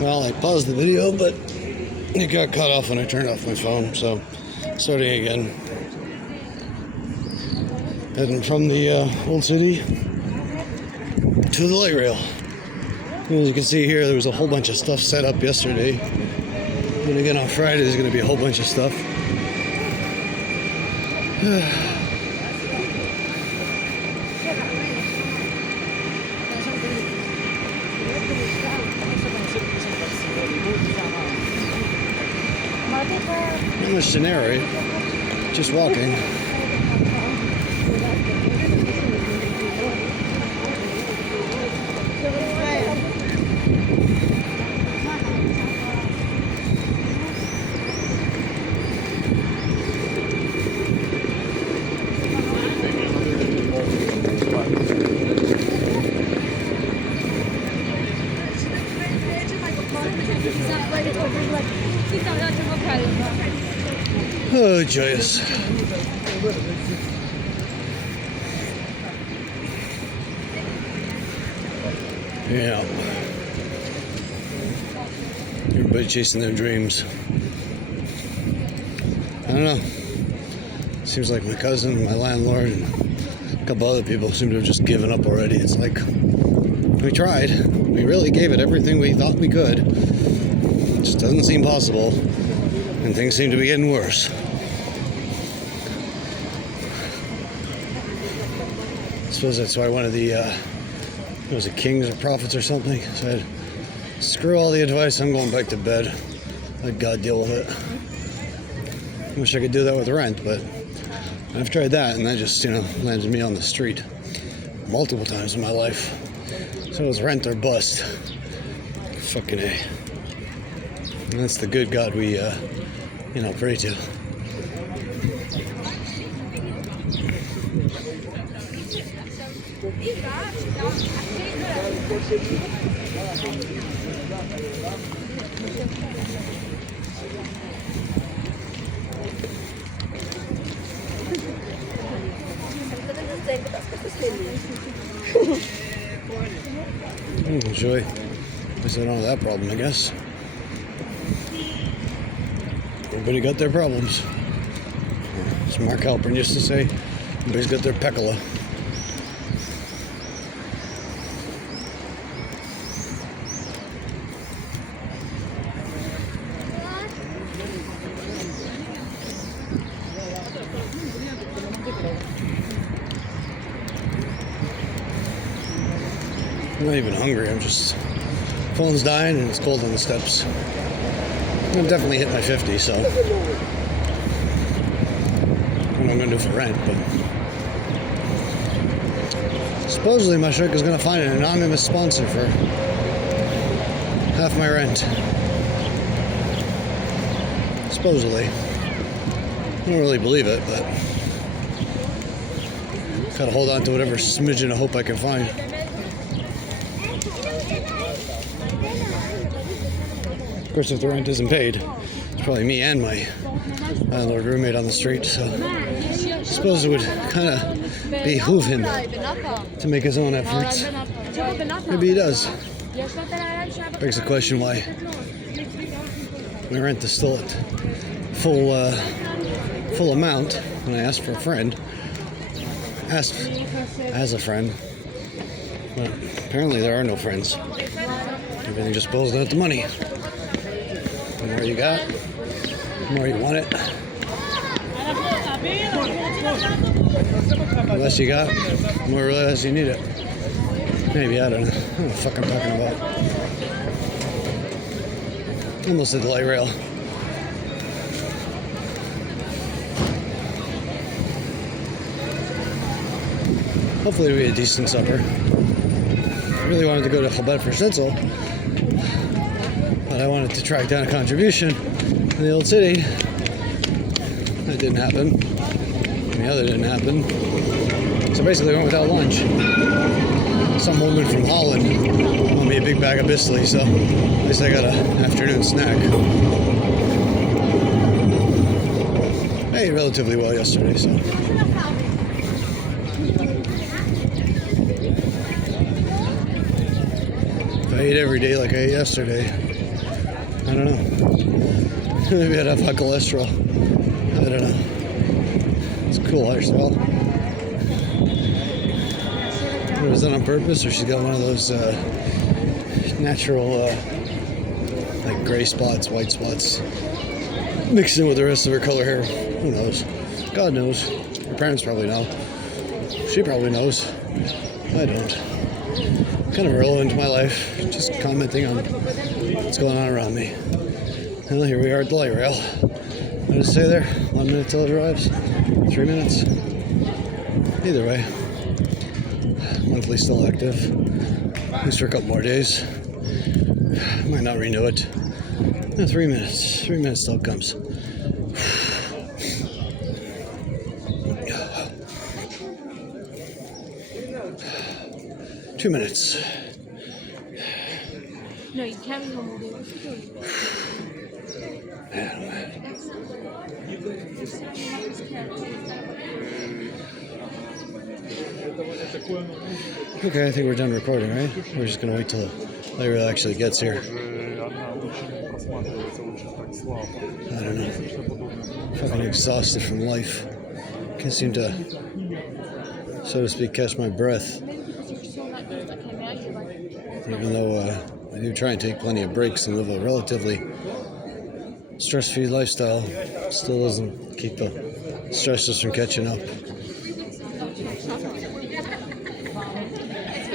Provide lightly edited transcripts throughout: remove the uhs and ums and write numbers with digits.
Well, I paused the video, but it got cut off when I turned off my phone, so starting again. Heading from the Old City to the light rail. As you can see here, there was a whole bunch of stuff set up yesterday. And again on Friday, there's going to be a whole bunch of stuff. Not much to narrate, just walking. Oh, joyous. Yeah. Everybody chasing their dreams. I don't know. Seems like my cousin, my landlord, and a couple other people seem to have just given up already. It's like, we tried. We really gave it everything we thought we could. It just doesn't seem possible. And things seem to be getting worse. I suppose that's why one of the, was it Kings or Prophets or something, said, screw all the advice, I'm going back to bed. Let God deal with it. I wish I could do that with rent, but I've tried that, and that just, landed me on the street multiple times in my life. So it was rent or bust. Fucking A. And that's the good God we, pray to. Enjoy. At least I don't have that problem, I guess. Everybody got their problems. As Mark Halpern used to say, everybody's got their peccolo. I'm not even hungry, I'm just... Phone's dying and it's cold on the steps. I've definitely hit my 50, so... I don't know what I'm going to do for rent, but... Supposedly Mashuk is going to find an anonymous sponsor for half my rent. Supposedly. I don't really believe it, but... Gotta hold on to whatever smidgen of hope I can find. Of course, if the rent isn't paid, it's probably me and my landlord roommate on the street, so I suppose it would kind of behoove him to make his own efforts. Maybe he does. Begs the question why my rent is still at full amount when I asked for a friend. Asked as a friend, but apparently there are no friends. Everything just boils down to money. The more you got, the more you want it. The less you got, the more you realize you need it. Maybe, I don't know. I don't know what the fuck I'm talking about. Almost at the light rail. Hopefully it'll be a decent supper. I really wanted to go to Chabad for Schnitzel, but I wanted to track down a contribution in the Old City. That didn't happen. And the other didn't happen. So basically I went without lunch. Some woman from Holland bought me a big bag of Bisley, so at least I got an afternoon snack. I ate relatively well yesterday, so... If I ate every day like I ate yesterday, I don't know. Maybe I'd have high cholesterol. I don't know. It's a cool lifestyle. It was done on purpose, or she's got one of those natural, like gray spots, white spots, mixed in with the rest of her color hair. Who knows? God knows. Her parents probably know. She probably knows. I don't. Kind of irrelevant to my life. Just commenting on what's going on around me. Well, here we are at the light rail. What did it say there? 1 minute till it arrives? 3 minutes? Either way. Monthly still active. At least for a couple more days. Might not renew it. 3 minutes. 3 minutes till it comes. 2 minutes. No, you can't be home all day. What's he doing? Okay, I think we're done recording, right? We're just gonna wait till the light rail actually gets here. I don't know. Fucking exhausted from life. Can't seem to, so to speak, catch my breath. Even though I do try and take plenty of breaks and live a relatively stress-free lifestyle, still doesn't keep the stresses from catching up.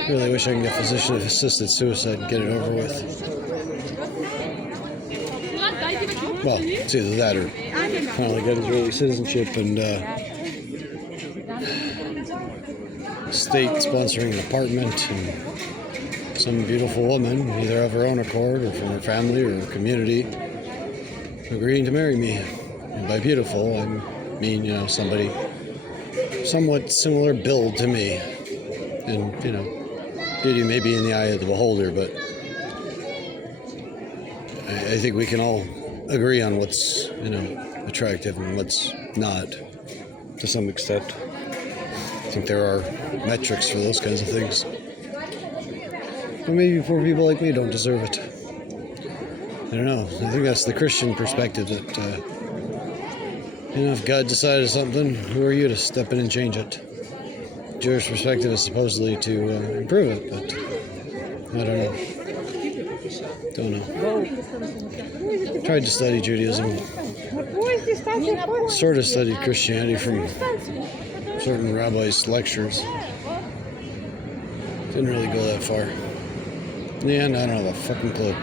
Really wish I could get physician-assisted suicide and get it over with. Well, it's either that or finally get Israeli citizenship and state sponsoring an apartment and some beautiful woman, either of her own accord or from her family or her community, agreeing to marry me. And by beautiful, I mean, somebody somewhat similar build to me. And, beauty may be in the eye of the beholder, but I think we can all agree on what's, attractive and what's not, to some extent. I think there are metrics for those kinds of things. But maybe poor people like me don't deserve it. I don't know. I think that's the Christian perspective that, if God decided something, who are you to step in and change it? Jewish perspective is supposedly to improve it, but I don't know. Don't know. Tried to study Judaism. Sort of studied Christianity from certain rabbis' lectures. Didn't really go that far. In the end, I don't have a fucking clue.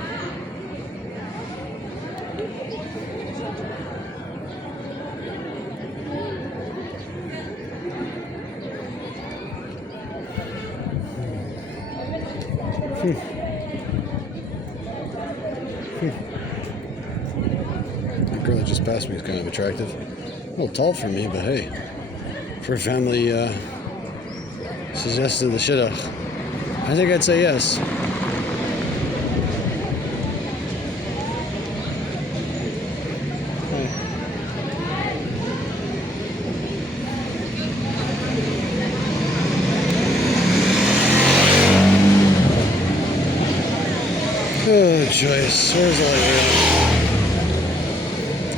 The girl that just passed me is kind of attractive. A little tall for me, but hey, for a family suggested the shidduch, I think I'd say yes. Oh, Joyce, where's the light rail?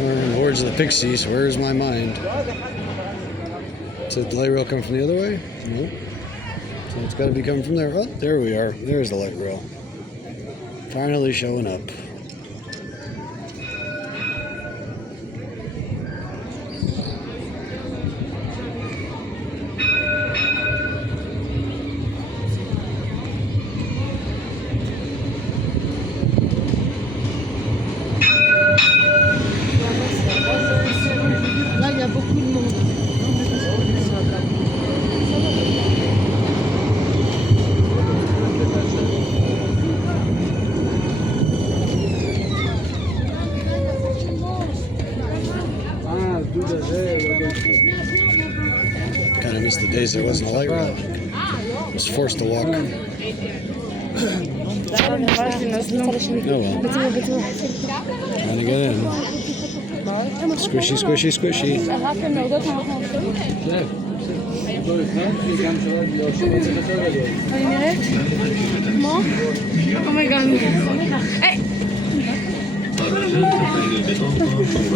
Or in the words of the Pixies, where's my mind? Did the light rail come from the other way? No. So it's got to be coming from there. Oh, there we are. There's the light rail. Finally showing up. Kind of missed the days there wasn't a light rail. I was forced to walk. Oh well. Trying to get in. Squishy, squishy, squishy. Oh my god. Hey! Beton